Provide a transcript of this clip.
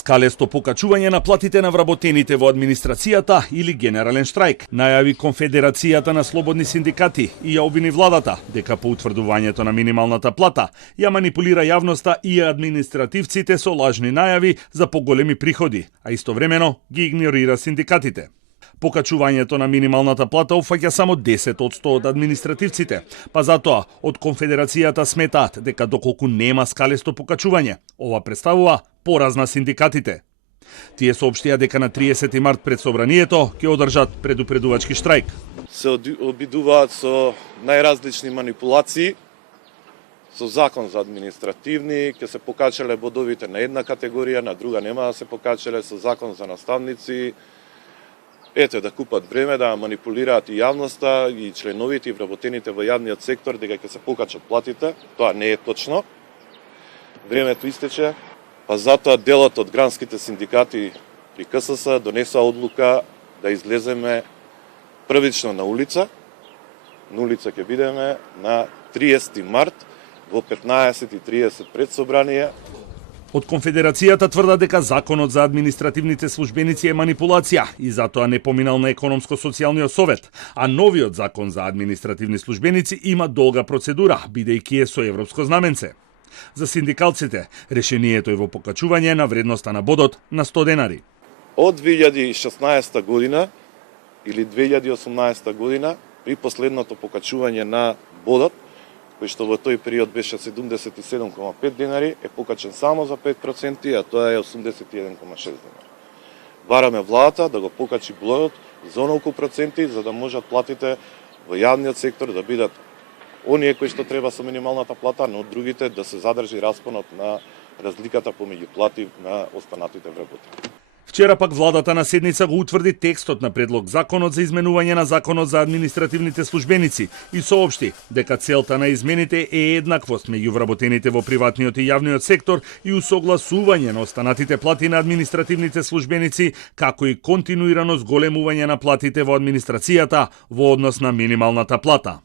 Скалесто покачување на платите на вработените во администрацијата или генерален штрајк, најави Конфедерацијата на слободни синдикати и ја обвини владата дека по утврдувањето на минималната плата ја манипулира јавноста и административците со лажни најави за поголеми приходи, а истовремено ги игнорира синдикатите. Покачувањето на минималната плата опфаќа само 10% од административците, па затоа од Конфедерацијата сметаат дека доколку нема скалесто покачување, ова представува пораз на синдикатите. Тие соопштија дека на 30 март пред собранието ќе одржат предупредувачки штрајк. Се обидуваат со најразлични манипулации, со закон за административни, ќе се покачале бодовите на една категорија, на друга нема да се покачале, со закон за наставници. Ете, да купат време, да манипулираат и јавноста, и членовите и вработените во јавниот сектор, дека ќе се покачат платите. Тоа не е точно. Времето истече, па затоа делот од гранските синдикати при КСС донесува одлука да излеземе првично на улица. На улица ќе бидеме на 30 март во 15:30 пред собрание. Од Конфедерацијата тврда дека законот за административните службеници е манипулација и затоа не поминал на економско-социјалниот совет, а новиот закон за административни службеници има долга процедура, бидејќи е со европско знаменце. За синдикалците, решението е во покачување на вредноста на бодот на 100 денари. Од 2016 година или 2018 година, при последното покачување на бодот, кој што во тој период беше 77,5 денари, е покачен само за 5%, а тоа е 81,6 денари. Бараме владата да го покачи бодот за онолку проценти, за да можат платите во јавниот сектор да бидат оние кои што треба со минималната плата, но од другите да се задржи распонот на разликата помеѓу плати на останатите вработени. Вчера пак владата на седница го утврди текстот на предлог законот за изменување на законот за административните службеници и соопшти дека целта на измените е еднаквост меѓу вработените во приватниот и јавниот сектор и усогласување на останатите плати на административните службеници, како и континуирано зголемување на платите во администрацијата во однос на минималната плата.